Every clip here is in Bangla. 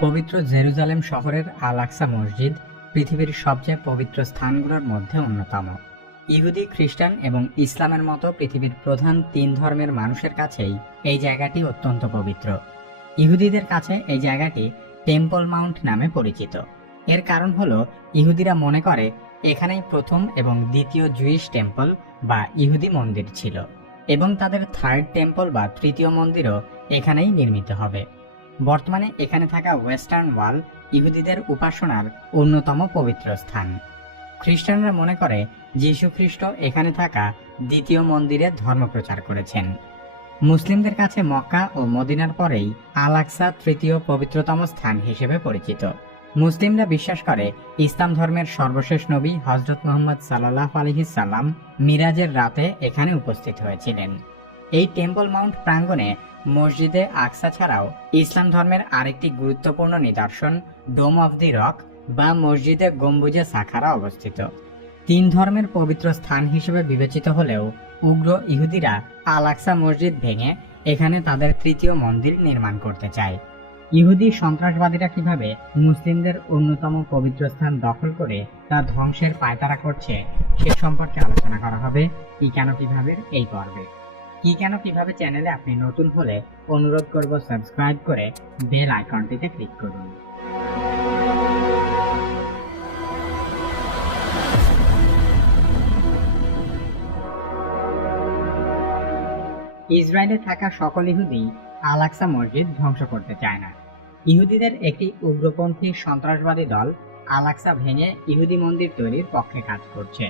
পবিত্র জেরুজালেম শহরের আল আকসা মসজিদ পৃথিবীর সবচেয়ে পবিত্র স্থানগুলোর মধ্যে অন্যতম। ইহুদি, খ্রিস্টান এবং ইসলামের মতো পৃথিবীর প্রধান তিন ধর্মের মানুষের কাছেই এই জায়গাটি অত্যন্ত পবিত্র। ইহুদিদের কাছে এই জায়গাটি টেম্পল মাউন্ট নামে পরিচিত। এর কারণ হলো, ইহুদিরা মনে করে এখানেই প্রথম এবং দ্বিতীয় জুইশ টেম্পল বা ইহুদি মন্দির ছিল এবং তাদের থার্ড টেম্পল বা তৃতীয় মন্দিরও এখানেই নির্মিত হবে। বর্তমানে এখানে থাকা ওয়েস্টার্ন ওয়াল ইহুদিদের উপাসনার অন্যতম পবিত্র স্থান। খ্রিস্টানরা মনে করে যীশু খ্রিস্ট এখানে থাকা দ্বিতীয় মন্দিরে ধর্ম প্রচার করেছেন। মুসলিমদের কাছে মক্কা ও মদিনার পরেই আল আকসা তৃতীয় পবিত্রতম স্থান হিসেবে পরিচিত। মুসলিমরা বিশ্বাস করে ইসলাম ধর্মের সর্বশেষ নবী হজরত মোহাম্মদ সাল্লাহ আলহিসাল্লাম মিরাজের রাতে এখানে উপস্থিত হয়েছিলেন। এই টেম্পল মাউন্ট প্রাঙ্গণে মসজিদে আকসা ছাড়াও ইসলাম ধর্মের আরেকটি গুরুত্বপূর্ণ নিদর্শন ডোম অফ দি রক বা মসজিদে গম্বুজে সাখারা অবস্থিত। তিন ধর্মের পবিত্র স্থান হিসেবে বিবেচিত হলেও উগ্র ইহুদিরা আল আকসা মসজিদ ভেঙে এখানে তাদের তৃতীয় মন্দির নির্মাণ করতে চায়। ইহুদি সন্ত্রাসবাদীরা কীভাবে মুসলিমদের অন্যতম পবিত্র স্থান দখল করে তা ধ্বংসের পায়তারা করছে, সে সম্পর্কে আলোচনা করা হবে। কি কেন কীভাবে এই পর্বে। কি কেন, কীভাবে চ্যানেলে আপনি নতুন হলে অনুরোধ করব সাবস্ক্রাইব করে বেল আইকনটিতে ক্লিক করুন। ইসরায়েলে থাকা সকল ইহুদি আল আকসা মসজিদ ধ্বংস করতে চায় না। ইহুদিদের একটি উগ্রপন্থী সন্ত্রাসবাদী দল আল আকসা ভেঙে ইহুদি মন্দির তৈরির পক্ষে কাজ করছে।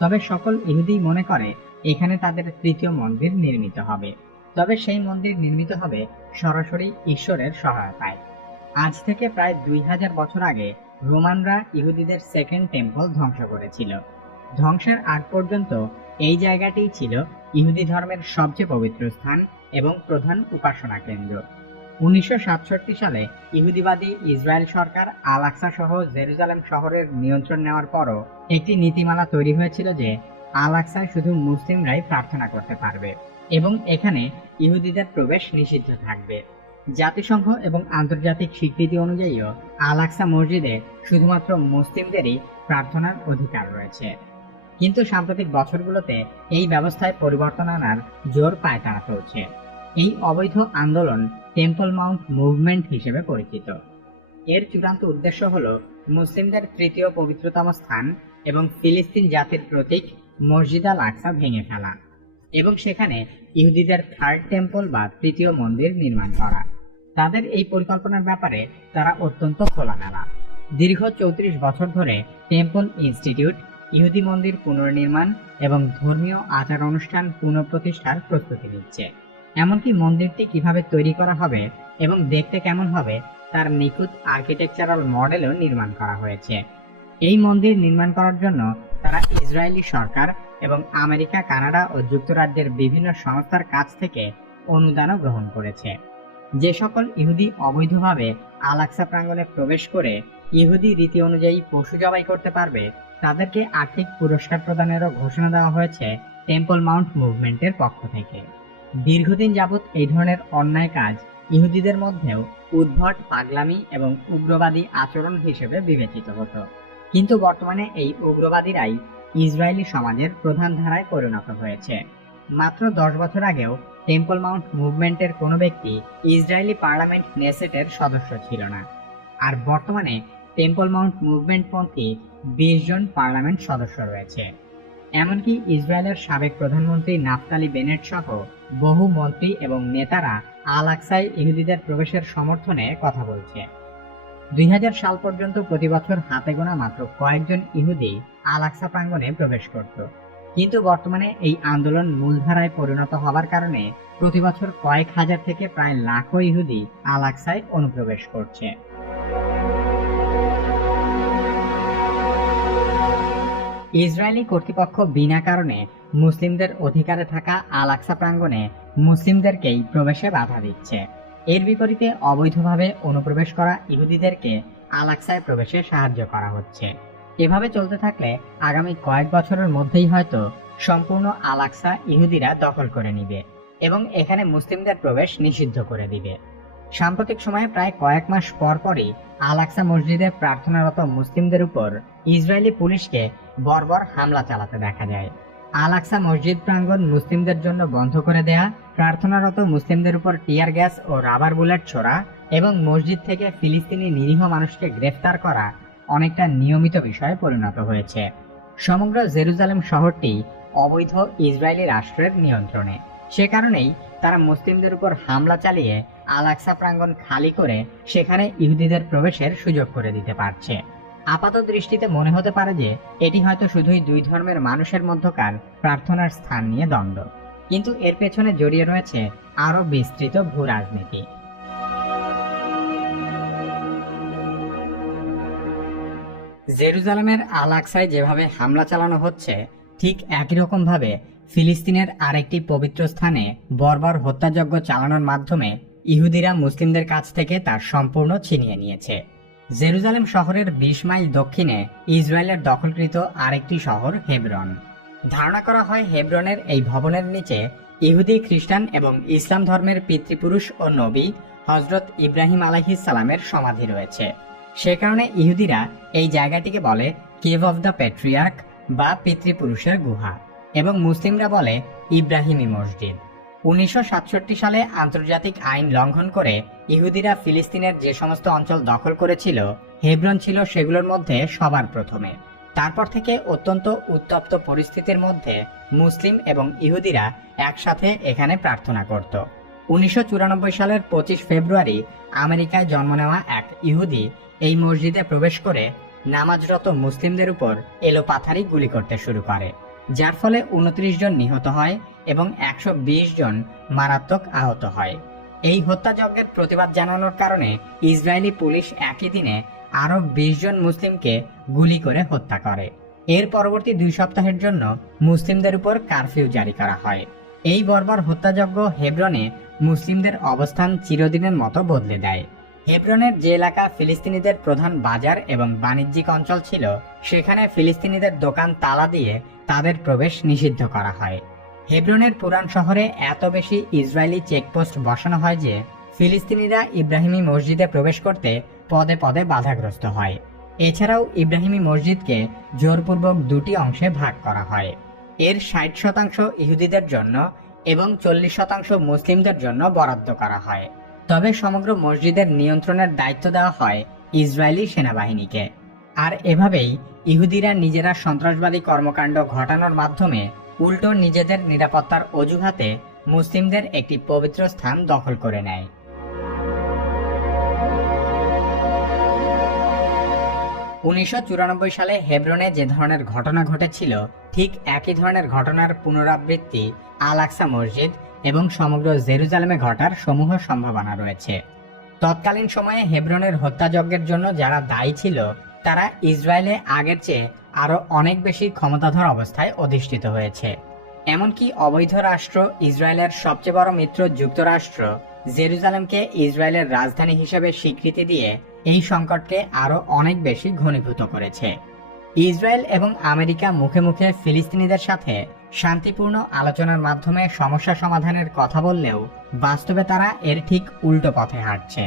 তবে সকল ইহুদি মনে করে এখানে তাদের তৃতীয় মন্দির নির্মিত হবে। তবে সেই মন্দির নির্মিত হবে সরাসরি ঈশ্বরের সহায়তায়। আজ থেকে প্রায় দুই হাজার বছর আগে রোমানরা ইহুদিদের সেকেন্ড টেম্পল ধ্বংস করেছিল। ধ্বংসের আগ পর্যন্ত এই জায়গাটিই ছিল ইহুদি ধর্মের সবচেয়ে পবিত্র স্থান এবং প্রধান উপাসনা কেন্দ্র। উনিশশো সাতষট্টি সালে ইহুদিবাদী ইসরায়েল সরকার আলাক্সা সহ জেরুজালেম শহরের নিয়ন্ত্রণ নেওয়ার পরও একটি নীতিমালা তৈরি হয়েছিল যে আল শুধু মুসলিমরাই প্রার্থনা করতে পারবে এবং এখানে ইহুদিদের প্রবেশ নিষিদ্ধ থাকবে। জাতিসংঘ এবং আন্তর্জাতিক স্বীকৃতি অনুযায়ীও আল মসজিদে শুধুমাত্র মুসলিমদেরই প্রার্থনার অধিকার রয়েছে। কিন্তু সাম্প্রতিক বছরগুলোতে এই ব্যবস্থায় পরিবর্তন আনার জোর পায়তারা চলছে। এই অবৈধ আন্দোলন টেম্পল মাউন্ট মুভমেন্ট হিসেবে পরিচিত। এর চূড়ান্ত উদ্দেশ্য হল মুসলিমদের তৃতীয় পবিত্রতম স্থান এবং ফিলিস্তিন জাতির প্রতীক মসজিদ আল আকসা ভেঙে ফেলা এবং সেখানে ইহুদিদের থার্ড টেম্পল বা তৃতীয় মন্দির নির্মাণ করা। তাদের এই পরিকল্পনার ব্যাপারে তারা অত্যন্ত খোলামেলা। দীর্ঘ চৌত্রিশ বছর ধরে টেম্পল ইনস্টিটিউট, ইহুদি মন্দির পুনর্নির্মাণ এবং ধর্মীয় আচার অনুষ্ঠান পুনঃপ্রতিষ্ঠার প্রস্তুতি নিচ্ছে। এমনকি মন্দিরটি কীভাবে তৈরি করা হবে এবং দেখতে কেমন হবে তার নিখুঁত আর্কিটেকচারাল মডেলও নির্মাণ করা হয়েছে। এই মন্দির নির্মাণ করার জন্য তারা ইসরায়েলি সরকার এবং আমেরিকা, কানাডা ও যুক্তরাজ্যের বিভিন্ন সংস্থার কাছ থেকে অনুদানও গ্রহণ করেছে। যে সকল ইহুদি অবৈধভাবে আলাক্সা প্রাঙ্গণে প্রবেশ করে ইহুদি রীতি অনুযায়ী পশু জবাই করতে পারবে, তাদেরকে আর্থিক পুরস্কার প্রদানেরও ঘোষণা দেওয়া হয়েছে টেম্পল মাউন্ট মুভমেন্টের পক্ষ থেকে। দীর্ঘদিন যাবৎ এই ধরনের অন্যায় কাজ ইহুদিদের মধ্যেও উদ্ভট পাগলামি এবং উগ্রবাদী আচরণ হিসেবে বিবেচিত হতো। কিন্তু বর্তমানে এই উগ্রবাদীরাই ইসরায়েলি সমাজের প্রধান ধারায় পরিণত হয়েছে। মাত্র দশ বছর আগেও টেম্পল মাউন্ট মুভমেন্টের কোনো ব্যক্তি ইসরায়েলি পার্লামেন্ট নেসেটের সদস্য ছিল না। আর বর্তমানে টেম্পল মাউন্ট মুভমেন্টপন্থী বিশ জন পার্লামেন্ট সদস্য রয়েছে। এমনকি ইসরায়েলের সাবেক প্রধানমন্ত্রী নাফতালি বেনেট সহ বহু মন্ত্রী এবং নেতারা আল ইহুদিদের প্রবেশের সমর্থনে কথা বলছে। দুই সাল পর্যন্ত প্রতি বছর হাতে গোনা মাত্র কয়েকজন ইহুদি আল আকসা প্রাঙ্গণে প্রবেশ করত। কিন্তু বর্তমানে এই আন্দোলন মূলধারায় পরিণত হওয়ার কারণে প্রতি বছর কয়েক হাজার থেকে প্রায় লাখো ইহুদি আল আকসায় অনুপ্রবেশ করছে। ইসরায়েলি কর্তৃপক্ষ বিনা কারণে মুসলিমদের অধিকারে থাকা আল আকসা প্রাঙ্গণে মুসলিমদেরকেই প্রবেশে বাধা দিচ্ছে। এর বিপরীতে অবৈধভাবে অনুপ্রবেশ করা ইহুদিদেরকে আল আকসায় প্রবেশে সাহায্য করা হচ্ছে। এভাবে চলতে থাকলে আগামী কয়েক বছরের মধ্যেই হয়তো সম্পূর্ণ আল আকসা ইহুদিরা দখল করে নিবে এবং এখানে মুসলিমদের প্রবেশ নিষিদ্ধ করে দিবে। সাম্প্রতিক সময়ে প্রায় কয়েক মাস পর পরই আল আকসা মসজিদে প্রার্থনারত মুসলিমদের উপর ইসরায়েলি পুলিশকে বর্বর হামলা চালাতে দেখা যায়। আল আকসা মসজিদ প্রাঙ্গণ মুসলিমদের জন্য বন্ধ করে দেয়া প্রার্থনারত মুসলিমদের উপর টিয়ার গ্যাস ও রাবার বুলেট ছোড়া এবং মসজিদ থেকে ফিলিস্তিনি নিরীহ মানুষকে গ্রেফতার করা অনেকটা নিয়মিত বিষয়ে পরিণত হয়েছে। সমগ্র জেরুজালেম শহরটি অবৈধ ইসরায়েলি রাষ্ট্রের নিয়ন্ত্রণে। সে কারণেই তারা মুসলিমদের উপর হামলা চালিয়ে আল আকসা প্রাঙ্গণ খালি করে সেখানে ইহুদিদের প্রবেশের সুযোগ করে দিতে পারছে। আপাত দৃষ্টিতে মনে হতে পারে যে, এটি হয়তো শুধুই দুই ধর্মের মানুষের মধ্যকার প্রার্থনার স্থান নিয়ে দ্বন্দ্ব। কিন্তু এর পেছনে জড়িয়ে রয়েছে আরও বিস্তৃত ভূ রাজনীতি। জেরুজালেমের আল আকসায় যেভাবে হামলা চালানো হচ্ছে, ঠিক একই রকম ভাবে ফিলিস্তিনের আরেকটি পবিত্র স্থানে বর্বর হত্যাযজ্ঞ চালানোর মাধ্যমে ইহুদিরা মুসলিমদের কাছ থেকে তার সম্পূর্ণ ছিনিয়ে নিয়েছে। জেরুজালেম শহরের বিশ মাইল দক্ষিণে ইসরায়েলের দখলকৃত আরেকটি শহর হেব্রন। ধারণা করা হয় হেব্রনের এই ভবনের নিচে ইহুদি, খ্রিস্টান এবং ইসলাম ধর্মের পিতৃপুরুষ ও নবী হজরত ইব্রাহিম আলাহিস সালামের সমাধি রয়েছে। সে কারণে ইহুদিরা এই জায়গাটিকে বলে কেভ অফ দ্য প্যাট্রিয়ার্ক বা পিতৃপুরুষের গুহা এবং মুসলিমরা বলে ইব্রাহিমী মসজিদ। উনিশশো সাতষট্টি সালে আন্তর্জাতিক আইন লঙ্ঘন করে ইহুদিরা ফিলিস্তিনের যে সমস্ত অঞ্চল দখল করেছিল, হেব্রন ছিল সেগুলোর মধ্যে সবার প্রথমে। তারপর থেকে অত্যন্ত উত্তপ্ত পরিস্থিতির মধ্যে মুসলিম এবং ইহুদিরা একসাথে এখানে প্রার্থনা করত। উনিশশো চুরানব্বই সালের পঁচিশ ফেব্রুয়ারি আমেরিকায় জন্ম নেওয়া এক ইহুদি এই মসজিদে প্রবেশ করে নামাজরত মুসলিমদের উপর এলোপাথারি গুলি করতে শুরু করে, যার ফলে উনত্রিশ জন নিহত হয় এবং একশো বিশ জন মারাত্মক আহত হয়। এই হত্যাযজ্ঞের প্রতিবাদ জানানোর কারণে ইসরায়েলি পুলিশ একই দিনে আরও বিশ জন মুসলিমকে গুলি করে হত্যা করে। এর পরবর্তী দুই সপ্তাহের জন্য মুসলিমদের উপর কারফিউ জারি করা হয়। এই বর্বর হত্যাযজ্ঞ হেব্রনে মুসলিমদের অবস্থান চিরদিনের মতো বদলে দেয়। হেব্রনের যে এলাকা ফিলিস্তিনিদের প্রধান বাজার এবং বাণিজ্যিক অঞ্চল ছিল, সেখানে ফিলিস্তিনিদের দোকান তালা দিয়ে তাদের প্রবেশ নিষিদ্ধ করা হয়। হেব্রনের পুরান শহরে এত বেশি ইসরায়েলি চেকপোস্ট বসানো হয় যে ফিলিস্তিনিরা ইব্রাহিমী মসজিদে প্রবেশ করতে পদে পদে বাধাগ্রস্ত হয়। এছাড়াও ইব্রাহিমী মসজিদকে জোরপূর্বক দুটি অংশে ভাগ করা হয়। এর ষাট শতাংশ ইহুদিদের জন্য এবং চল্লিশ শতাংশ মুসলিমদের জন্য বরাদ্দ করা হয়। তবে সমগ্র মসজিদের নিয়ন্ত্রণের দায়িত্ব দেওয়া হয় ইসরায়েলি সেনাবাহিনীকে। আর এভাবেই ইহুদিরা নিজেরা সন্ত্রাসবাদী কর্মকাণ্ড ঘটানোর মাধ্যমে উল্টো নিজেদের নিরাপত্তার অজুহাতে মুসলিমদের একটি পবিত্র স্থান দখল করে নেয়। উনিশশো চুরানব্বই সালে হেব্রনে যে ধরনের ঘটনা ঘটেছিল, ঠিক একই ধরনের ঘটনার পুনরাবৃত্তি আল আকসা মসজিদ এবং সমগ্র জেরুজালেমে ঘটার সমূহ সম্ভাবনা রয়েছে। তৎকালীন সময়ে হেব্রনের হত্যাযজ্ঞের জন্য যারা দায়ী ছিল, তারা ইসরায়েলে আগের চেয়ে আরও অনেক বেশি ক্ষমতাধর অবস্থায় অধিষ্ঠিত হয়েছে। এমনকি অবৈধ রাষ্ট্র ইসরায়েলের সবচেয়ে বড় মিত্র যুক্তরাষ্ট্র জেরুজালেমকে ইসরায়েলের রাজধানী হিসেবে স্বীকৃতি দিয়ে এই সংকটকে আরও অনেক বেশি ঘনীভূত করেছে। ইসরায়েল এবং আমেরিকা মুখে মুখে ফিলিস্তিনিদের সাথে শান্তিপূর্ণ আলোচনার মাধ্যমে সমস্যা সমাধানের কথা বললেও বাস্তবে তারা এর ঠিক উল্টো পথে হাঁটছে।